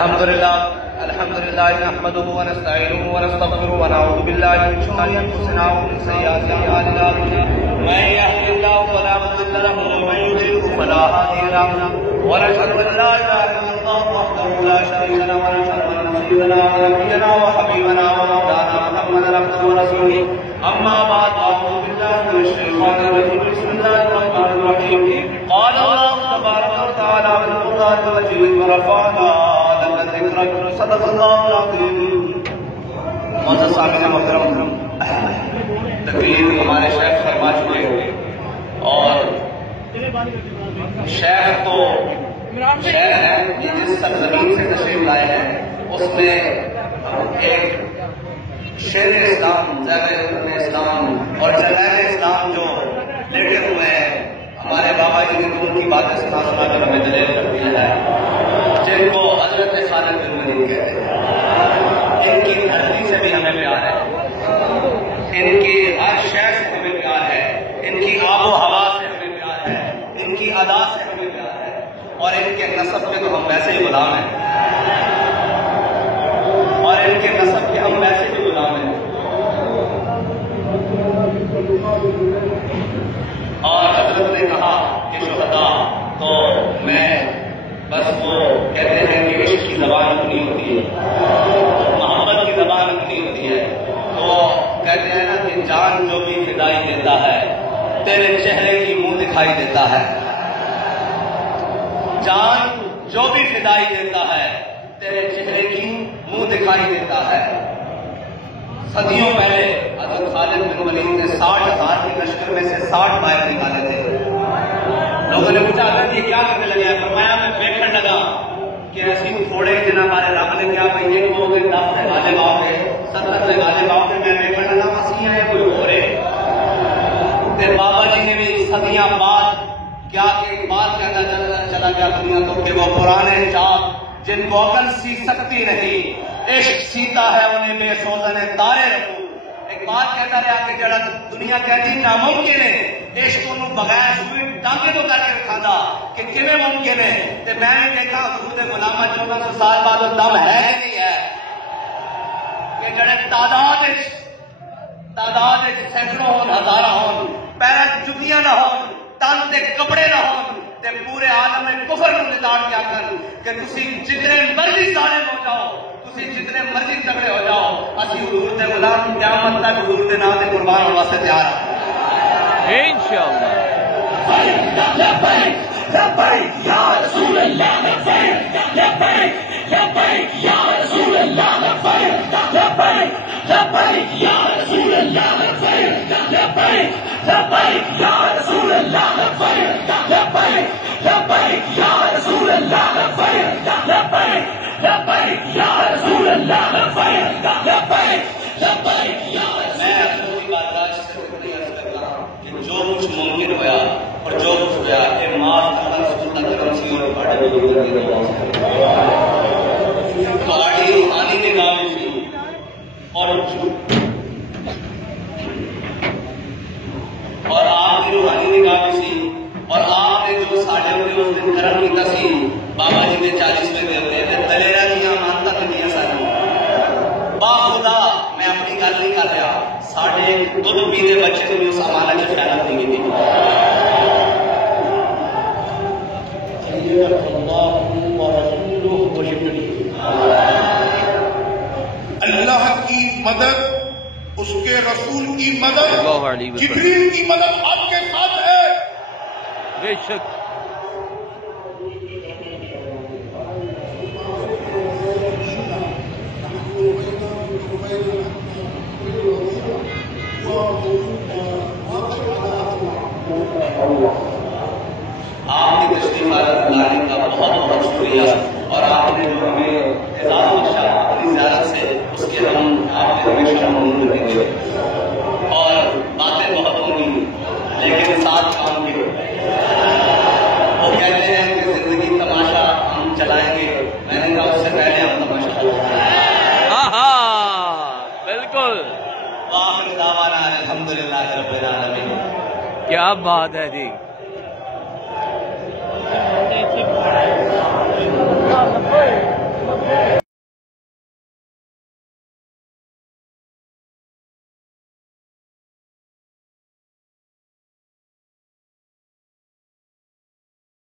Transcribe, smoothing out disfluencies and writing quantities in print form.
الحمد لله نحمده ونستعينه ونستغفره ونعوذ بالله من شرور انفسنا ومن سيئات اعمالنا من يهده الله فلا مضل له ومن يضلل فلا هادي له ونشهد ان لا اله الا الله وحده لا شريك له ونشهد ان سيدنا ونبينا وحبيبنا ومولانا محمدا عبده ورسوله اما بعد اعوذ بالله من الشيطان الرجيم بسم الله الرحمن الرحيم قال الله تبارك وتعالى في القران المجيد ورفعنا صدق اللہ العظیم. معزز سامعین محترم، تقریر ہمارے شیخ فرما چکے اور شیخ تو شہر ہے جس سرزمین سے تشریف لائے ہیں اس میں ایک شیر اسلام، زہر اسلام اور جلائل اسلام جو لیٹے ہوئے ہیں ہمارے بابا جی نے ان کی باتیں سنا سنا کر ہمیں دلیل کر دیا ہے، جن کو حضرت خالد بن ولید کہتے ہیں. ان کی دھرتی سے بھی ہمیں پیار ہے، ان کی ہر شہر سے ہمیں پیار ہے، ان کی آب و ہوا سے ہمیں پیار ہے، ان کی ادا سے ہمیں پیار ہے، اور ان کے نسب کے تو ہم ویسے ہی غلام ہیں، اور ان کے نسب کے ہم ویسے ہی غلام ہیں. اور حضرت نے کہا کہ شہداء تو میں بس وہ کہتے ہیں کہ عشق کی زبان اپنی ہوتی ہے، محبت کی زبان اپنی ہوتی ہے، تو کہتے ہیں نا کہ جان جو بھی فدائی دیتا ہے تیرے چہرے کی منہ دکھائی دیتا ہے. جان جو بھی فدائی دیتا ہے تیرے چہرے کی منہ دکھائی دیتا ہے. صدیوں پہلے حضرت خالد بن ولید نے 60,000 کی لشکر میں سے 60 باہر نکالے تھے. لوگوں نے پوچھا تھا کہ کیا کرنے لگے؟ فرمایا میں دیکھنے لگا کہ ایسی تھوڑے دن ہمارے رب نے کیا بھائی ایک ہو گئے 10 سے غالب آؤ گے 70 سے غالب آؤ گے. میں دیکھنے لگا مسیح ہے کوئی ہو رہے. بابا جی نے بھی صدیاں بعد کیا کہ بات کہنا چلا گیا دنیا تو کہ وہ پرانے چاپ جن کو عقل سی سکتی نہیں، عشق سیتا ہے انہیں بے سوزن تارے رکھو. ایک بات کہتا رہا کہ جڑا دنیا کہتی ناممکن ہے عشق کو بغیر سوئی ٹانگے تو کر کے کھانا کہ کیویں ممکن ہے. تے میں نے دیکھا حضور دے غلامہ 1400 سال بعد دم ہے نہیں ہے کہ جڑے تعداد سینکڑوں ہون ہزاراں ہون پیروں جتیاں نہ ہون تن تے کپڑے نہ ہون تے پورے عالم کفر نو نتاڑ کے آکھن کہ تسی جتنے مرضی ظالم ہو جاؤ، تسی جتنے مرضی تگڑے ہو جاؤ، اسی حضور دے غلام قیامت تک حضور دے نام تے قربان ہونے واسطے تیار ہیں انشاءاللہ. لبیک لبیک یا رسول اللہ لبیک لبیک لبیک یا رسول اللہ لبیک لبیک لبیک یا رسول اللہ لبیک لبیک لبیک یا رسول اللہ لبیک لبیک لبیک یا رسول اللہ لبیک لبیک لبیک یا رسول اللہ لبیک لبیک لبیک یا جو کچھ ممکن ہوا اور جو کچھ ہوا اے معاف کرنا رسول اللہ کرم سی اور بڑے تہاڈی روحانی نگاہ سی اور آپ کی روحانی نگاہ سی اور آپ نے جو ساڈے تے اس دن کرم کیتا سی بابا جی نے 40ویں دن تے دلیرا دیاں مانتا دیاں سانوں با خدا میں اپنی گل نہیں کر رہا ساڈے دودھ پینے بچے کو بھی اس امانت کی خیانت نہیں کی. اللہ کی مدد، اس کے رسول کی مدد، جبریل کی مدد آپ کے ساتھ ہے بے شک. آپ کی تشریف لانے کا بہت بہت شکریہ اور آپ نے جو ہمیں اعزاز بخشا اپنی زیارت سے اس کے ہم آپ کے ہمیشہ ممنون رہیں گے. اور باتیں بہت ہوں گی لیکن ساتھ کام بھی ہو. وہ کہتے ہیں کہ زندگی تماشا ہم چلائیں گے، میں نے کہا اس سے پہلے ہم تماشا بالکل. وآخر دعوانا الحمدللہ رب العالمین. کیا بات ہے جی.